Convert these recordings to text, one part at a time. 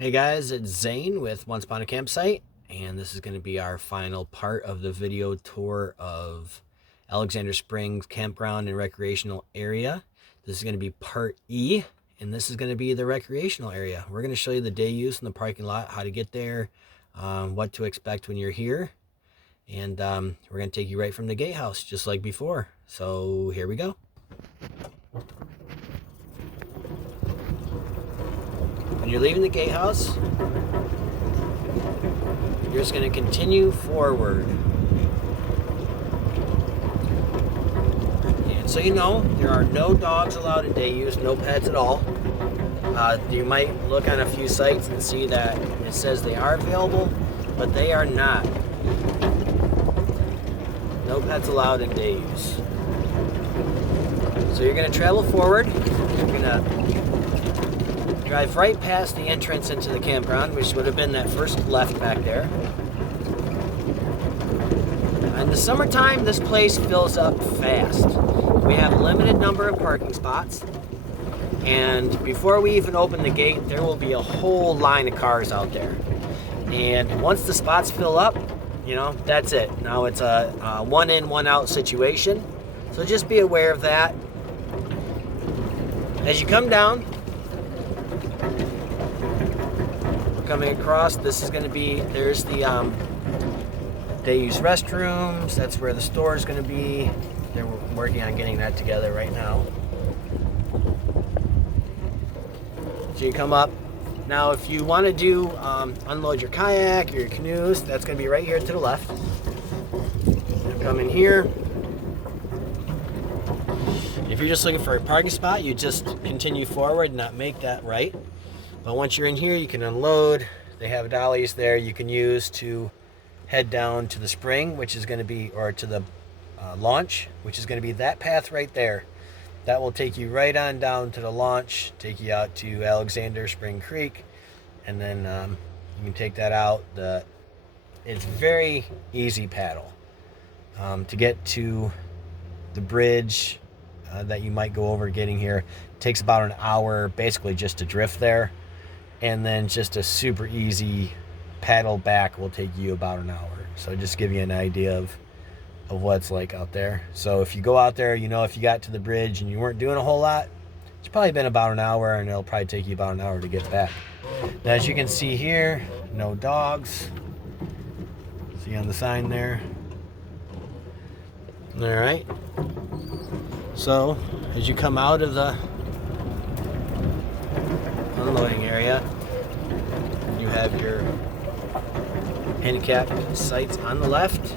Hey guys, it's Zane with Once Upon a Campsite, and this is going to be our final part of the video tour of Alexander Springs Campground and Recreational Area. This is going to be part E, and this is going to be the recreational area. We're going to show you the day use in the parking lot, how to get there, what to expect when you're here, and we're going to take you right from the gatehouse, just like before. So here we go. When you're leaving the gatehouse, you're just going to continue forward. And so you know, there are no dogs allowed in day use, no pets at all. You might look on a few sites and see that it says they are available, but they are not. No pets allowed in day use. So you're going to travel forward. You're going to drive right past the entrance into the campground, which would have been that first left back there. In the summertime, this place fills up fast. We have a limited number of parking spots, and before we even open the gate, there will be a whole line of cars out there. And once the spots fill up, you know, that's it. Now it's a one in, one out situation. So just be aware of that. As you come down, coming across, this is going to be, there's the day use restrooms. That's where the store is going to be. They're working on getting that together right now. So you come up. Now if you want to do unload your kayak or your canoes, that's going to be right here to the left. Come in here. If you're just looking for a parking spot, you just continue forward and not make that right. But once you're in here, you can unload. They have dollies there you can use to head down to the spring, which is going to be, or to the launch, which is going to be that path right there. That will take you right on down to the launch, take you out to Alexander Spring Creek, and then you can take that out. It's very easy paddle. To get to the bridge that you might go over getting here, it takes about an hour basically just to drift there. And then just a super easy paddle back will take you about an hour. So just give you an idea of what it's like out there. So if you go out there, you know, if you got to the bridge and you weren't doing a whole lot, it's probably been about an hour, and it'll probably take you about an hour to get back. Now, as you can see here, no dogs. See on the sign there. All right. So as you come out of the unloading area, you have your handicap sites on the left.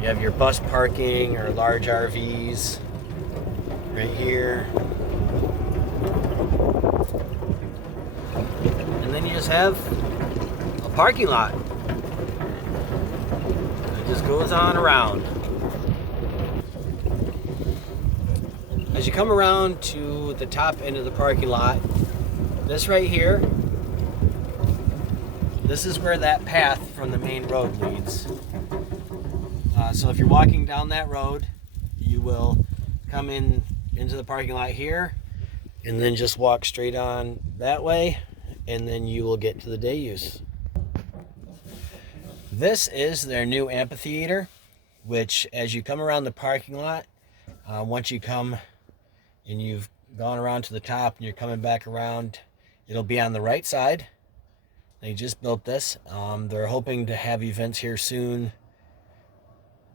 You have your bus parking or large RVs right here. And then you just have a parking lot. It just goes on around. As you come around to the top end of the parking lot, this right here, this is where that path from the main road leads. So if you're walking down that road, you will come into the parking lot here, and then just walk straight on that way, and then you will get to the day use. This is their new amphitheater, which as you come around the parking lot, once you come and you've gone around to the top and you're coming back around, it'll be on the right side. They just built this. They're hoping to have events here soon.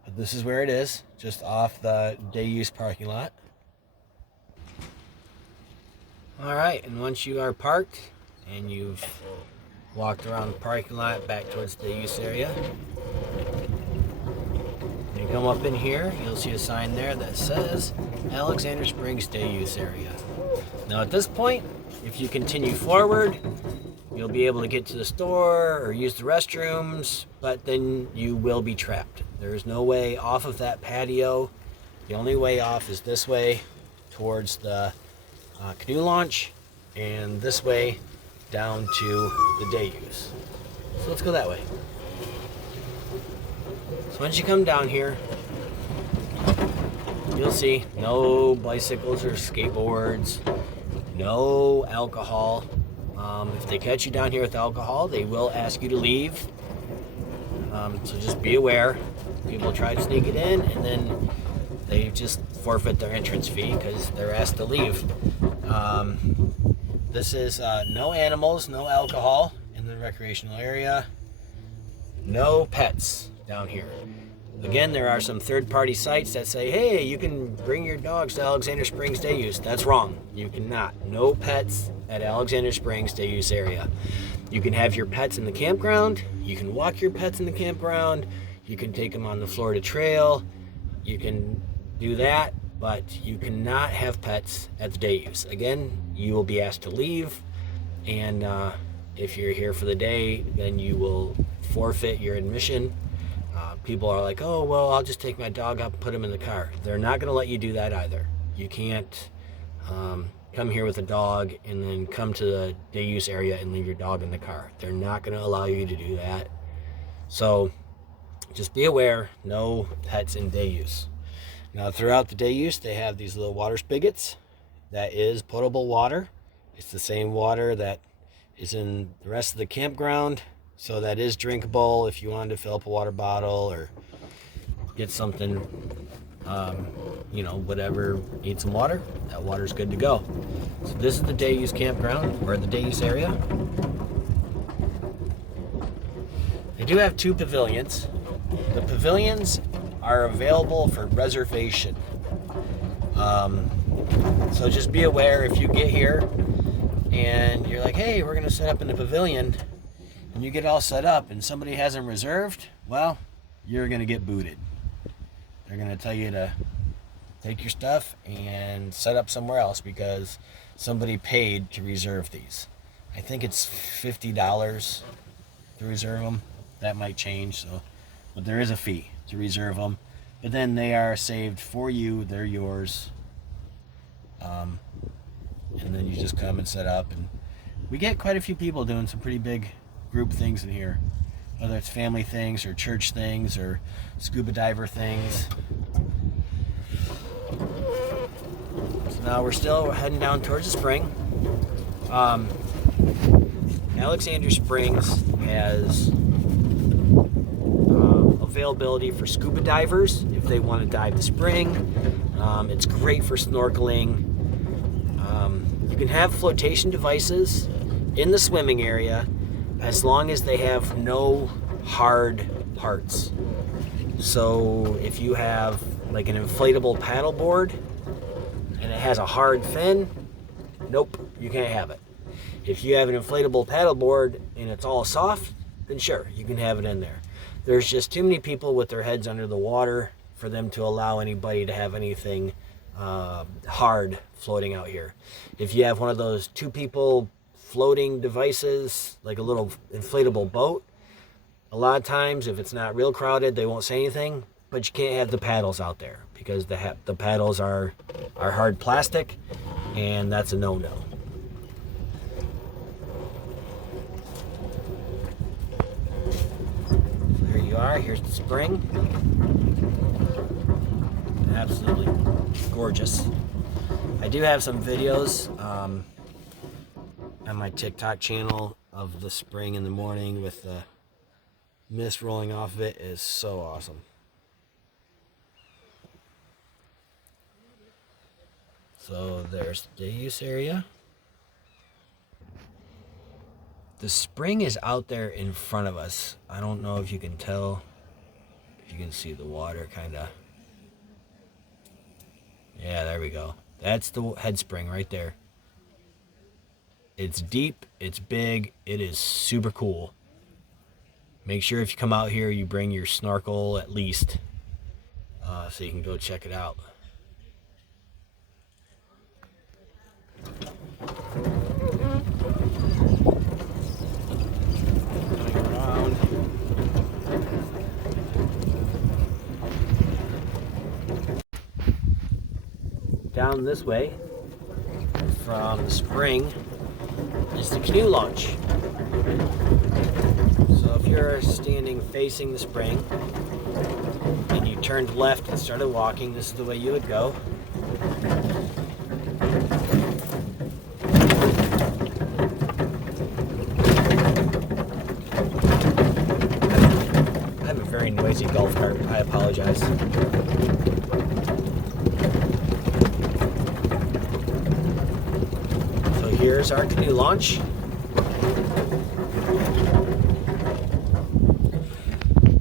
But this is where it is, just off the day use parking lot. All right, and once you are parked and you've walked around the parking lot back towards the day use area, when you come up in here, you'll see a sign there that says Alexander Springs Day Use Area. Now at this point, if you continue forward, you'll be able to get to the store or use the restrooms, but then you will be trapped. There is no way off of that patio. The only way off is this way towards the canoe launch, and this way down to the day use. So let's go that way. So once you come down here, you'll see no bicycles or skateboards, no alcohol. If they catch you down here with alcohol, they will ask you to leave. So just be aware. People try to sneak it in, and then they just forfeit their entrance fee because they're asked to leave. This is no animals, no alcohol in the recreational area, no pets down here. Again, there are some third-party sites that say, hey, you can bring your dogs to Alexander Springs Day Use. That's wrong. You cannot. No pets at Alexander Springs Day Use area. You can have your pets in the campground. You can walk your pets in the campground. You can take them on the Florida Trail. You can do that, but you cannot have pets at the day use. Again, you will be asked to leave, and if you're here for the day, then you will forfeit your admission. People are like, oh, well, I'll just take my dog up and put him in the car. They're not going to let you do that either. You can't come here with a dog and then come to the day use area and leave your dog in the car. They're not going to allow you to do that. So just be aware, no pets in day use. Now, throughout the day use, they have these little water spigots. That is potable water. It's the same water that is in the rest of the campground. So that is drinkable if you wanted to fill up a water bottle or get something, whatever, need some water. That water's good to go. So this is the day use campground, or the day use area. They do have 2 pavilions. The pavilions are available for reservation. So just be aware if you get here and you're like, hey, we're going to set up in the pavilion, and you get all set up and somebody hasn't reserved, well, you're going to get booted. They're going to tell you to take your stuff and set up somewhere else because somebody paid to reserve these. I think it's $50 to reserve them. That might change, but there is a fee to reserve them. But then they are saved for you. They're yours. And then you just come and set up. And we get quite a few people doing some pretty big group things in here, whether it's family things or church things or scuba diver things. So now we're still heading down towards the spring. Alexander Springs has availability for scuba divers if they want to dive the spring. It's great for snorkeling. You can have flotation devices in the swimming area as long as they have no hard parts. So if you have like an inflatable paddleboard and it has a hard fin, nope, you can't have it. If you have an inflatable paddleboard and it's all soft, then sure, you can have it in there. There's just too many people with their heads under the water for them to allow anybody to have anything hard floating out here. If you have one of those 2 people floating devices, like a little inflatable boat, a lot of times if it's not real crowded, they won't say anything, but you can't have the paddles out there because the paddles are hard plastic, and that's a no-no. There you are. Here's the spring. Absolutely gorgeous. I do have some videos on my TikTok channel of the spring in the morning with the mist rolling off of it. It is so awesome. So there's the day use area. The spring is out there in front of us. I don't know if you can tell, if you can see the water kind of. Yeah, there we go. That's the head spring right there. It's deep, it's big, it is super cool. Make sure if you come out here, you bring your snorkel at least, so you can go check it out. Going around. Down this way from the spring is the canoe launch. So if you're standing facing the spring and you turned left and started walking, this is the way you would go. very noisy golf cart. I apologize. So here's our canoe launch.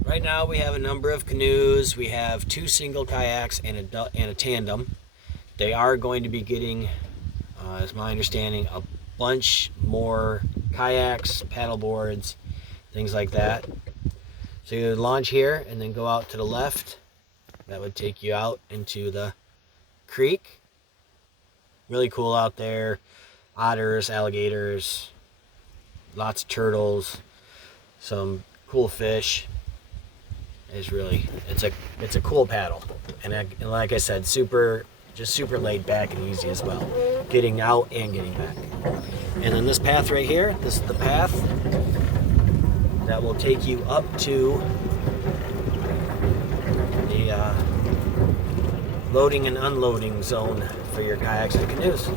Right now we have a number of canoes. We have 2 single kayaks and a tandem. They are going to be getting, as my understanding, a bunch more kayaks, paddle boards, things like that. So you would launch here and then go out to the left. That would take you out into the creek. Really cool out there. Otters, alligators, lots of turtles, some cool fish. It's a cool paddle, and like I said, super laid back and easy as well, getting out and getting back. And then this path right here, this is the path that will take you up to the loading and unloading zone for your kayaks and canoes.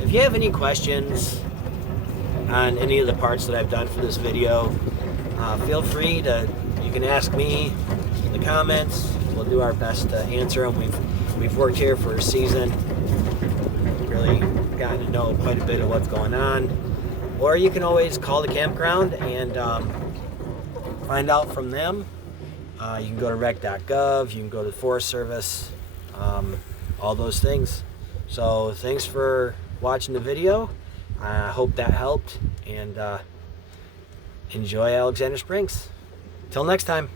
If you have any questions on any of the parts that I've done for this video, feel free you can ask me in the comments. We'll do our best to answer them. We've worked here for a season, really gotten to know quite a bit of what's going on. Or you can always call the campground and find out from them. You can go to rec.gov, you can go to the Forest Service, all those things. So thanks for watching the video. I hope that helped, and enjoy Alexander Springs. Till next time.